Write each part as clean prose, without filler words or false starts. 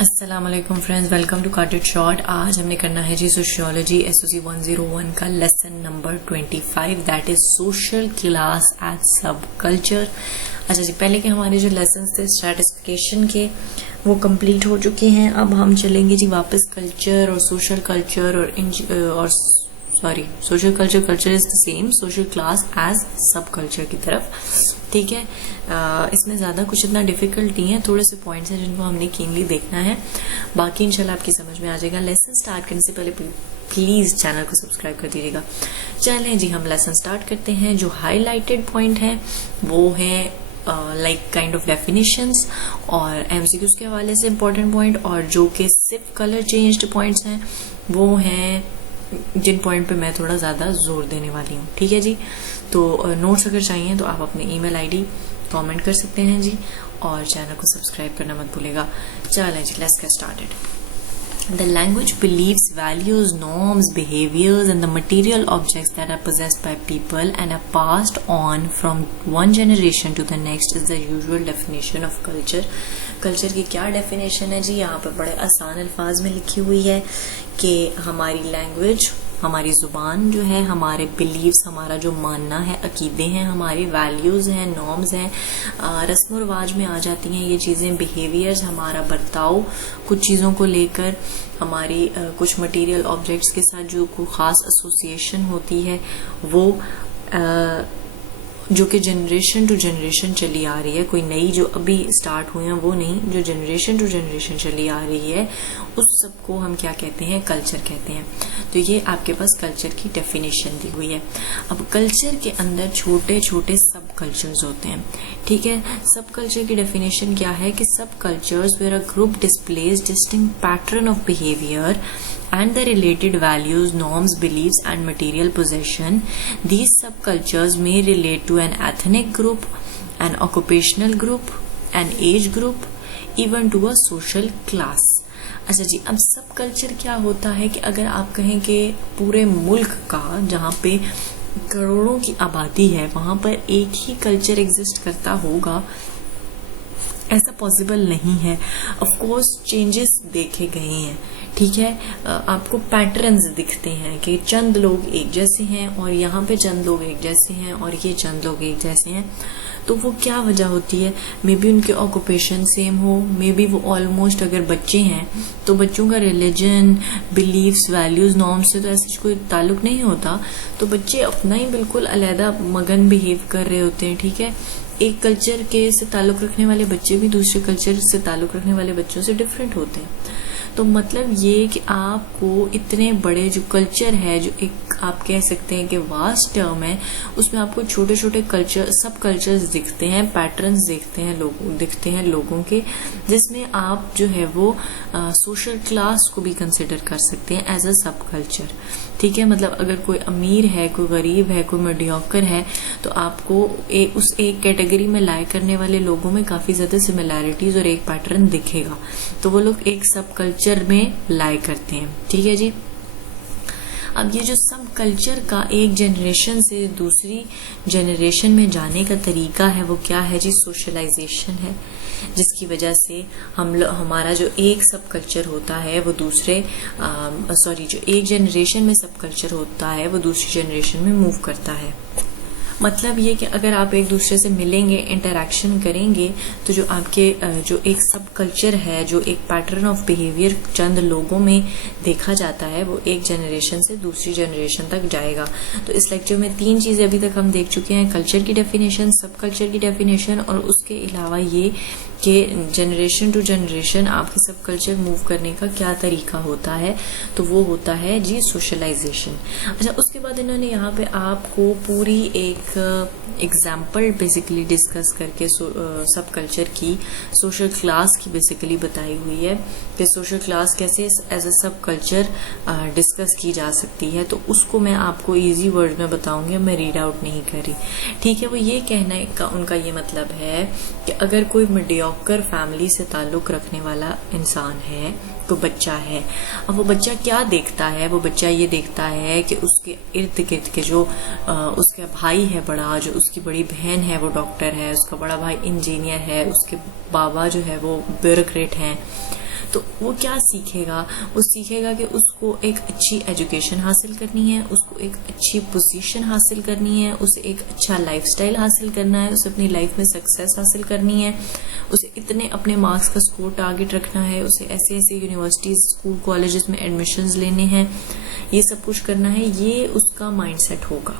अस्सलाम वालेकुम friends, welcome to carted short. आज हमने करना है जी सोशियोलॉजी SOC101 का lesson number 25, that is social class as sub culture. अच्छा जी, पहले के हमारे जो लेसन थे स्ट्रैटिफिकेशन के वो कंप्लीट हो चुके हैं। अब हम चलेंगे जी वापस कल्चर और सोशल कल्चर और social culture is the same, social class as sub culture की तरफ। ठीक है, इसमें ज़्यादा कुछ इतना डिफिकल्ट नहीं है, थोड़े से पॉइंट्स हैं जिनको हमने कीनली देखना है, बाकी इंशाल्लाह आपकी समझ में आ जाएगा। लेसन स्टार्ट करने से पहले प्लीज़ चैनल को सब्सक्राइब कर दीजिएगा। चलें जी, हम लेसन स्टार्ट करते हैं। जो हाईलाइटेड पॉइंट है वो है लाइक काइंड ऑफ डेफिनेशंस और MCQs के हवाले से इंपॉर्टेंट पॉइंट, और जो कि सिर्फ कलर चेंज्ड पॉइंट्स हैं वो हैं जिन पॉइंट पे मैं थोड़ा ज़्यादा जोर देने वाली हूँ। ठीक है जी, तो नोट्स अगर चाहिए तो आप अपने ईमेल आईडी कमेंट कर सकते हैं जी, और चैनल को सब्सक्राइब करना मत भूलेगा। चलें जी, let's get started. The language believes, values, norms, behaviors, and the material objects that are possessed by people and are passed on from one generation to the next is the usual definition of culture. Culture की क्या definition है जी? यहाँ पे बड़े आसान अल्फाज में लिखी हुई है कि हमारी लैंग्वेज, हमारी ज़ुबान जो है, हमारे बिलीव्स, हमारा जो मानना है, अकीदे हैं, हमारी वैल्यूज़ हैं, नॉर्म्स हैं, रस्म व रिवाज में आ जाती हैं ये चीज़ें, बिहेवियर्स, हमारा बर्ताव कुछ चीज़ों को लेकर, हमारी कुछ मटेरियल ऑब्जेक्ट्स के साथ जो कोई ख़ास एसोसिएशन होती है वो जो कि जनरेशन टू जनरेशन चली आ रही है, कोई नई जो अभी स्टार्ट हुई है वो नहीं, जो जनरेशन टू जनरेशन चली आ रही है, उस सबको हम क्या कहते हैं? कल्चर कहते हैं। तो ये आपके पास कल्चर की डेफिनेशन दी हुई है। अब कल्चर के अंदर छोटे छोटे सब कल्चर्स होते हैं। ठीक है, सब कल्चर की डेफिनेशन क्या है कि sub cultures where a group displays distinct pattern of behaviour and the related values, norms, beliefs and material possession. These subcultures may relate to an ethnic group, an occupational group, an age group, even to a social class. अच्छा जी, अब सब culture क्या होता है कि अगर आप कहें कि पूरे मुल्क का जहाँ पे करोड़ों की आबादी है वहाँ पर एक ही कल्चर एग्जिस्ट करता होगा, ऐसा पॉसिबल नहीं है। ऑफ कोर्स चेंजेस देखे गए हैं। ठीक है, आपको पैटर्न्स दिखते हैं कि चंद लोग एक जैसे हैं और यहाँ पे चंद लोग एक जैसे हैं और ये चंद लोग एक जैसे हैं। तो वो क्या वजह होती है? मे बी उनके ऑक्यूपेशन सेम हो, मे बी वो ऑलमोस्ट, अगर बच्चे हैं तो बच्चों का रिलीजन, बिलीव्स, वैल्यूज, नॉर्म्स से तो ऐसा कोई ताल्लुक नहीं होता, तो बच्चे अपना ही बिल्कुल अलहदा मगन बिहेव कर रहे होते हैं। ठीक है, एक कल्चर के से ताल्लुक रखने वाले बच्चे भी दूसरे कल्चर से ताल्लुक रखने वाले बच्चों से डिफरेंट होते हैं। तो मतलब ये कि आपको इतने बड़े जो कल्चर है, जो एक आप कह सकते हैं कि वास्ट टर्म है, उसमें आपको छोटे छोटे कल्चर, सब कल्चर्स दिखते हैं, पैटर्न्स दिखते हैं लोगों के, जिसमें आप जो है वो सोशल क्लास को भी कंसिडर कर सकते हैं एज अ सब कल्चर। ठीक है, मतलब अगर कोई अमीर है, कोई गरीब है, कोई मीडियोकर है, तो आपको उस एक कैटेगरी में लाए करने वाले लोगों में काफी ज्यादा सिमिलैरिटीज और एक पैटर्न दिखेगा, तो वो लोग एक सब कल्चर में लाए करते हैं। ठीक है जी, अब ये जो सब कल्चर का एक जनरेशन से दूसरी जनरेशन में जाने का तरीका है वो क्या है जी? सोशलाइजेशन है, जिसकी वजह से हमारा जो एक सब कल्चर होता है वो जो एक जनरेशन में सब कल्चर होता है वो दूसरी जनरेशन में मूव करता है। मतलब ये कि अगर आप एक दूसरे से मिलेंगे, इंटरेक्शन करेंगे, तो जो आपके जो एक सब कल्चर है, जो एक पैटर्न ऑफ बिहेवियर चंद लोगों में देखा जाता है, वो एक जनरेशन से दूसरी जनरेशन तक जाएगा। तो इस लेक्चर में 3 चीजें अभी तक हम देख चुके हैं: कल्चर की डेफिनेशन, सब कल्चर की डेफिनेशन, और उसके अलावा ये कि जनरेशन टू जनरेशन आपके सब कल्चर मूव करने का क्या तरीका होता है, तो वो होता है जी सोशलाइजेशन। अच्छा, उसके बाद इन्होंने यहाँ पे आपको पूरी एक एग्जाम्पल बेसिकली डिस्कस करके सब कल्चर की, सोशल क्लास की बेसिकली बताई हुई है कि सोशल क्लास कैसे एज अ सब कल्चर डिस्कस की जा सकती है। तो उसको मैं आपको इजी वर्ड में बताऊंगी, मैं रीड आउट नहीं करी। ठीक है, वो ये कहने का उनका ये मतलब है कि अगर कोई मीडियोकर फैमिली से ताल्लुक रखने वाला इंसान है, तो बच्चा है, अब वो बच्चा क्या देखता है? वो बच्चा ये देखता है कि उसके इर्द गिर्द के जो उसका भाई है बड़ा, जो उसकी बड़ी बहन है वो डॉक्टर है, उसका बड़ा भाई इंजीनियर है, उसके बाबा जो है वो ब्यूरोक्रेट हैं, तो वो क्या सीखेगा, वो सीखेगा कि उसको एक अच्छी एजुकेशन हासिल करनी है, उसको एक अच्छी पोजीशन हासिल करनी है, उसे एक अच्छा लाइफस्टाइल हासिल करना है, उसे अपनी लाइफ में सक्सेस हासिल करनी है, उसे इतने अपने मार्क्स का स्कोर टारगेट रखना है, उसे ऐसे ऐसे यूनिवर्सिटीज, स्कूल, कॉलेजेस में एडमिशन्स लेने हैं, ये सब कुछ करना है, ये उसका माइंडसेट होगा।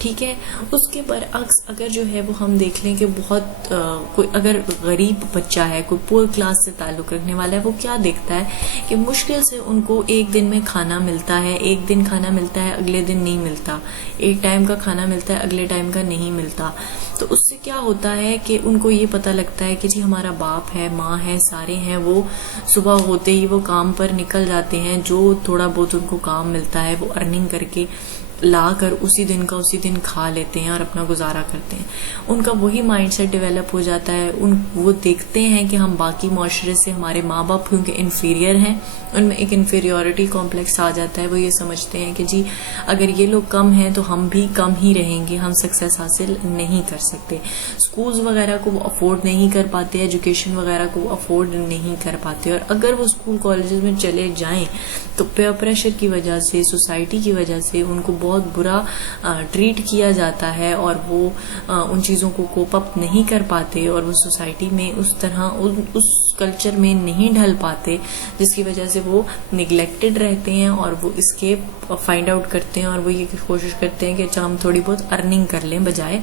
ठीक है। उसके बरअक्स अगर जो है वो हम देख लें कि बहुत कोई अगर गरीब बच्चा है, कोई पुअर क्लास से ताल्लुक रखने वाला है, वो क्या देखता है कि मुश्किल से उनको एक दिन में खाना मिलता है, एक दिन खाना मिलता है, अगले दिन नहीं मिलता, एक टाइम का खाना मिलता है, अगले टाइम का नहीं मिलता। तो उससे क्या होता है कि उनको ये पता लगता है कि जी हमारा बाप है, माँ है, सारे हैं, वो सुबह होते ही वो काम पर निकल जाते हैं, जो थोड़ा बहुत उनको काम मिलता है वो अर्निंग करके ला कर उसी दिन का उसी दिन खा लेते हैं और अपना गुजारा करते हैं। उनका वही माइंडसेट डेवलप हो जाता है। वो देखते हैं कि हम बाकी माशरे से, हमारे माँ बाप क्योंकि इन्फीरियर हैं, उनमें एक इन्फीरियोरिटी कॉम्प्लेक्स आ जाता है। वो ये समझते हैं कि जी अगर ये लोग कम हैं तो हम भी कम ही रहेंगे, हम सक्सेस हासिल नहीं कर सकते, स्कूल्स वगैरह को वो अफोर्ड नहीं कर पाते, एजुकेशन वगैरह को अफोर्ड नहीं कर पाते। और अगर वो स्कूल कॉलेजेस में चले जाएं तो पेयर प्रेशर की वजह से, सोसाइटी की वजह से उनको बहुत बुरा ट्रीट किया जाता है और वो उन चीज़ों को कोप अप नहीं कर पाते और वो सोसाइटी में उस तरह उस कल्चर में नहीं ढल पाते, जिसकी वजह से वो निगलेक्टेड रहते हैं और वो इसके फाइंड आउट करते हैं और वो ये कोशिश करते हैं कि अच्छा हम थोड़ी बहुत अर्निंग कर लें बजाय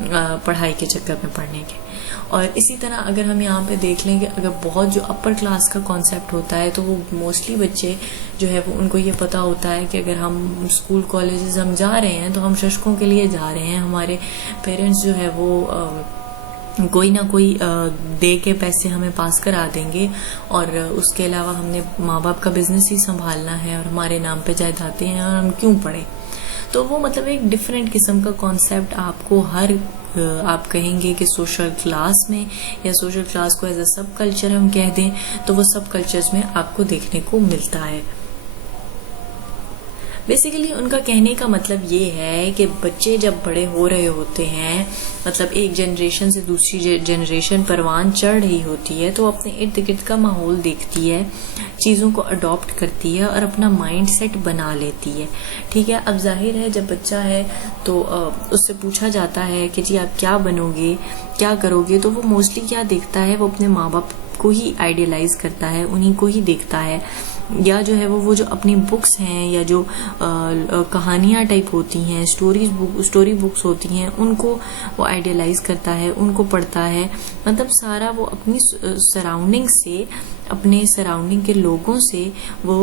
पढ़ाई के चक्कर में पढ़ने के। और इसी तरह अगर हम यहाँ पे देख लें कि अगर बहुत जो अपर क्लास का कॉन्सेप्ट होता है तो वो मोस्टली बच्चे जो है वो उनको ये पता होता है कि अगर हम स्कूल कॉलेजेस हम जा रहे हैं तो हम शशकों के लिए जा रहे हैं, हमारे पेरेंट्स जो है वो कोई ना कोई दे के पैसे हमें पास करा देंगे और उसके अलावा हमने माँ बाप का बिजनेस ही संभालना है और हमारे नाम पे जायदादें हैं और हम क्यों पढ़े। तो वो मतलब एक डिफरेंट किस्म का कॉन्सेप्ट आपको हर आप कहेंगे कि सोशल क्लास में या सोशल क्लास को एज अ सब कल्चर हम कह दें तो वो सब कल्चर्स में आपको देखने को मिलता है। बेसिकली उनका कहने का मतलब ये है कि बच्चे जब बड़े हो रहे होते हैं, मतलब एक जनरेशन से दूसरी जनरेशन परवान चढ़ रही होती है, तो अपने इर्द गिर्द का माहौल देखती है, चीज़ों को अडॉप्ट करती है और अपना माइंड सेट बना लेती है। ठीक है। अब जाहिर है जब बच्चा है तो उससे पूछा जाता है कि जी आप क्या बनोगे, क्या करोगे, तो वो मोस्टली क्या देखता है, वो अपने माँ बाप को ही आइडियलाइज करता है, उन्हीं को ही देखता है, या जो है वो जो अपनी बुक्स हैं या जो कहानियाँ टाइप होती हैं, स्टोरी बुक्स होती हैं, उनको वो आइडियलाइज करता है, उनको पढ़ता है। मतलब सारा वो अपनी सराउंडिंग से, अपने सराउंडिंग के लोगों से वो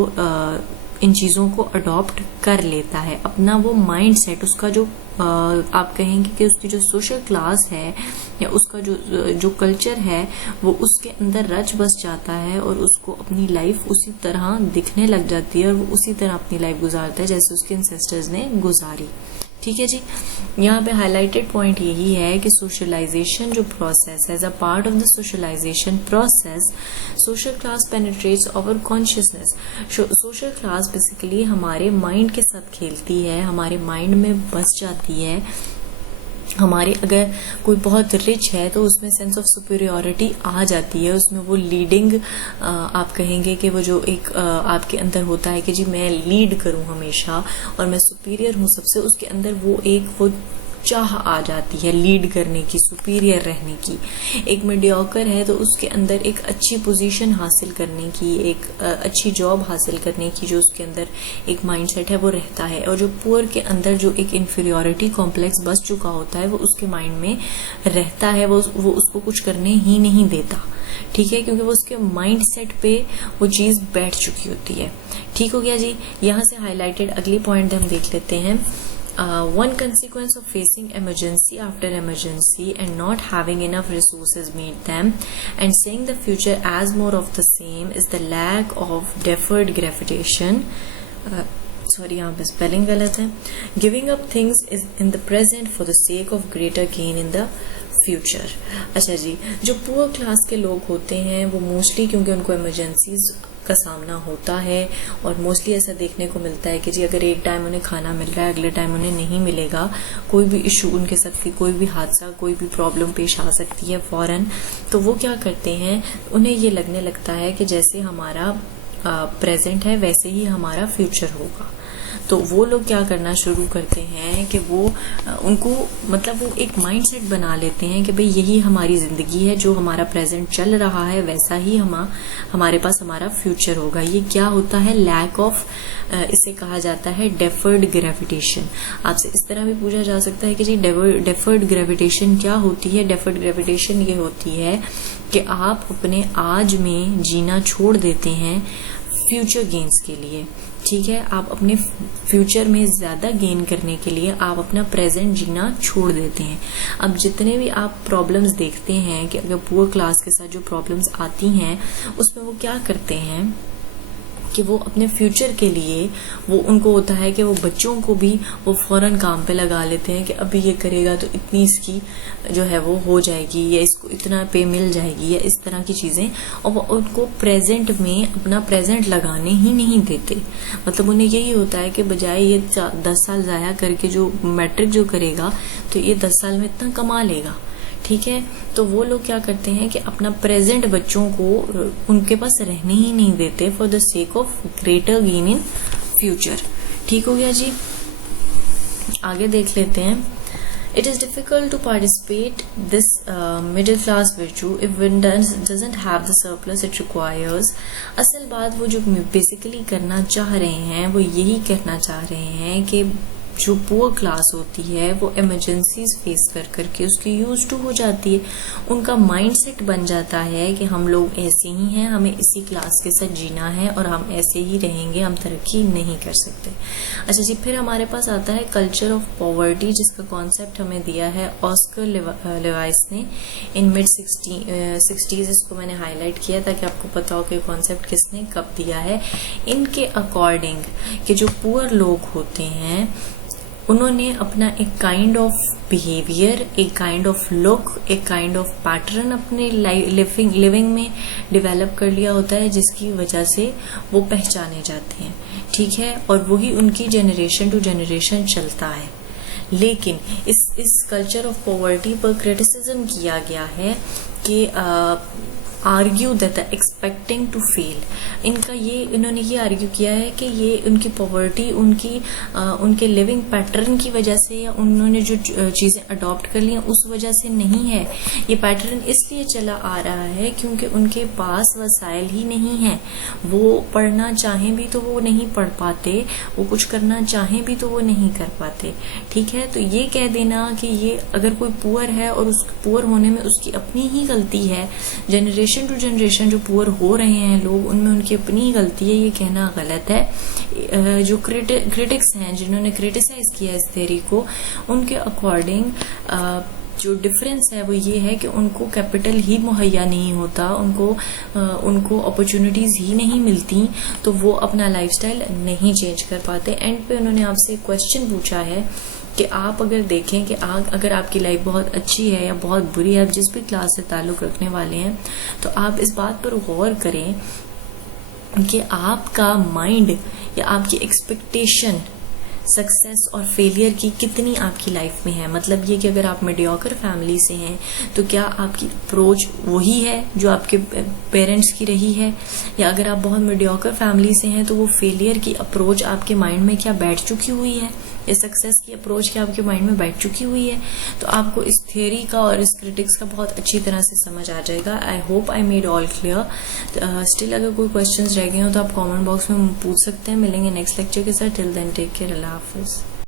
इन चीज़ों को अडॉप्ट कर लेता है। अपना वो माइंड सेट, उसका जो आप कहेंगे कि उसकी जो सोशल क्लास है या उसका जो कल्चर है वो उसके अंदर रच बस जाता है और उसको अपनी लाइफ उसी तरह दिखने लग जाती है और वो उसी तरह अपनी लाइफ गुजारता है जैसे उसके एंसेस्टर्स ने गुजारी। ठीक है जी। यहाँ पे हाईलाइटेड पॉइंट यही है कि सोशलाइजेशन जो प्रोसेस है, as a part of the socialisation process, social class penetrates our consciousness. Social class basically हमारे माइंड के साथ खेलती है, हमारे माइंड में बस जाती है। हमारे अगर कोई बहुत रिच है तो उसमें सेंस ऑफ सुपीरियोरिटी आ जाती है, उसमें वो लीडिंग आप कहेंगे कि वो जो एक आपके अंदर होता है कि जी मैं लीड करूं हमेशा और मैं सुपीरियर हूं सबसे, उसके अंदर वो चाह आ जाती है लीड करने की, सुपीरियर रहने की। एक मीडियोकर है तो उसके अंदर एक अच्छी पोजीशन हासिल करने की, एक अच्छी जॉब हासिल करने की जो उसके अंदर एक माइंडसेट है वो रहता है। और जो पुअर के अंदर जो एक इन्फीरियोरिटी कॉम्प्लेक्स बस चुका होता है वो उसके माइंड में रहता है, वो उसको कुछ करने ही नहीं देता। ठीक है, क्योंकि वो उसके माइंड सेट पे वो चीज बैठ चुकी होती है। ठीक हो गया जी। यहाँ से हाईलाइटेड अगली पॉइंट हम देख लेते हैं। One consequence of facing emergency after emergency and not having enough resources meet them and seeing the future as more of the same is the lack of deferred gratification. Sorry, यहाँ पे spelling गलत है. Giving up things is in the present for the sake of greater gain in the future. अच्छा जी, जो poor class के लोग होते हैं वो मोस्टली, क्योंकि उनको इमरजेंसीज का सामना होता है और मोस्टली ऐसा देखने को मिलता है कि जी अगर एक टाइम उन्हें खाना मिल रहा है, अगले टाइम उन्हें नहीं मिलेगा, कोई भी इशू उनके साथ, कोई भी हादसा, कोई भी प्रॉब्लम पेश आ सकती है फौरन, तो वो क्या करते हैं, उन्हें ये लगने लगता है कि जैसे हमारा प्रेजेंट है वैसे ही हमारा फ्यूचर होगा। तो वो लोग क्या करना शुरू करते हैं कि वो उनको मतलब वो एक माइंडसेट बना लेते हैं कि भाई यही हमारी जिंदगी है, जो हमारा प्रेजेंट चल रहा है वैसा ही हमारे पास हमारा फ्यूचर होगा। ये क्या होता है, लैक ऑफ, इसे कहा जाता है डेफर्ड ग्रेविटेशन। आपसे इस तरह भी पूछा जा सकता है कि जी डेफर्ड ग्रेविटेशन क्या होती है। डेफर्ड ग्रेविटेशन ये होती है कि आप अपने आज में जीना छोड़ देते हैं फ्यूचर गेन्स के लिए। ठीक है, आप अपने फ्यूचर में ज्यादा गेन करने के लिए आप अपना प्रेजेंट जीना छोड़ देते हैं। अब जितने भी आप प्रॉब्लम्स देखते हैं कि अगर पुअर क्लास के साथ जो प्रॉब्लम्स आती हैं उसमें वो क्या करते हैं कि वो अपने फ्यूचर के लिए वो उनको होता है कि वो बच्चों को भी वो फौरन काम पे लगा लेते हैं कि अभी ये करेगा तो इतनी इसकी जो है वो हो जाएगी, या इसको इतना पे मिल जाएगी, या इस तरह की चीजें, और वो उनको प्रेजेंट में अपना प्रेजेंट लगाने ही नहीं देते। मतलब उन्हें यही होता है कि बजाय ये 10 साल जाया करके जो मैट्रिक जो करेगा तो ये 10 साल में इतना कमा लेगा। ठीक है, तो वो लोग क्या करते हैं कि अपना प्रेजेंट बच्चों को उनके पास रहने ही नहीं देते for the sake of greater gain in future. ठीक हो गया जी, आगे देख लेते हैं। It is difficult to participate this middle class virtue if one doesn't have the surplus it requires। असल बात वो जो बेसिकली करना चाह रहे हैं वो यही कहना चाह रहे हैं कि जो पुअर क्लास होती है वो इमरजेंसीज फेस कर करके उसकी यूज टू हो जाती है। उनका माइंडसेट बन जाता है कि हम लोग ऐसे ही हैं, हमें इसी क्लास के साथ जीना है और हम ऐसे ही रहेंगे, हम तरक्की नहीं कर सकते। अच्छा जी, फिर हमारे पास आता है कल्चर ऑफ पॉवर्टी, जिसका कॉन्सेप्ट हमें दिया है ऑस्कर लेवाइस ने इन मिड 60s। इसको मैंने हाईलाइट किया ताकि आपको पता हो कि कॉन्सेप्ट किसने कब दिया है। इनके अकॉर्डिंग कि जो पुअर लोग होते हैं उन्होंने अपना एक काइंड ऑफ बिहेवियर, एक काइंड ऑफ लुक, एक काइंड ऑफ पैटर्न अपने लिविंग में डेवलप कर लिया होता है, जिसकी वजह से वो पहचाने जाते हैं। ठीक है, और वही उनकी जनरेशन टू जनरेशन चलता है। लेकिन इस कल्चर ऑफ पॉवर्टी पर क्रिटिसिज्म किया गया है कि argue that expecting to fail. इन्होंने ये आर्ग्यू किया है कि ये उनकी पॉवर्टी उनके लिविंग पैटर्न की वजह से, या उन्होंने जो चीजें अडॉप्ट कर ली उस वजह से नहीं है। ये पैटर्न इसलिए चला आ रहा है क्योंकि उनके पास वसाइल ही नहीं है। वो पढ़ना चाहें भी तो वो नहीं पढ़ पाते, वो कुछ करना चाहें भी तो वो नहीं कर पाते। ठीक है, तो ये कह देना कि ये अगर कोई पुअर है और उस पुअर होने में उसकी अपनी ही गलती है, जनरेशन टू जनरेशन जो पुअर हो रहे हैं लोग उनमें उनकी अपनी ही गलती है, ये कहना गलत है। जो क्रिटिक्स हैं जिन्होंने क्रिटिसाइज किया इस थ्योरी को, उनके अकॉर्डिंग जो डिफरेंस है वो ये है कि उनको कैपिटल ही मुहैया नहीं होता, उनको अपॉर्चुनिटीज ही नहीं मिलती, तो वो अपना लाइफस्टाइल नहीं चेंज कर पाते। एंड पे उन्होंने आपसे क्वेश्चन पूछा है कि आप अगर देखें कि अगर आपकी लाइफ बहुत अच्छी है या बहुत बुरी है, आप जिस भी क्लास से ताल्लुक रखने वाले हैं, तो आप इस बात पर गौर करें कि आपका माइंड या आपकी एक्सपेक्टेशन सक्सेस और फेलियर की कितनी आपकी लाइफ में है। मतलब ये कि अगर आप मीडियोकर फैमिली से हैं तो क्या आपकी अप्रोच वही है जो आपके पेरेंट्स की रही है, या अगर आप बहुत मीडियोकर फैमिली से हैं तो वो फेलियर की अप्रोच आपके माइंड में क्या बैठ चुकी हुई है, या सक्सेस की अप्रोच क्या आपके माइंड में बैठ चुकी हुई है। तो आपको इस थ्योरी का और इस क्रिटिक्स का बहुत अच्छी तरह से समझ आ जाएगा। I hope I made all clear. Still अगर कोई क्वेश्चंस रह गए हो तो आप कमेंट बॉक्स में पूछ सकते हैं। मिलेंगे नेक्स्ट लेक्चर के साथ। टिल देन टेक केयर, अल्लाह हाफिज।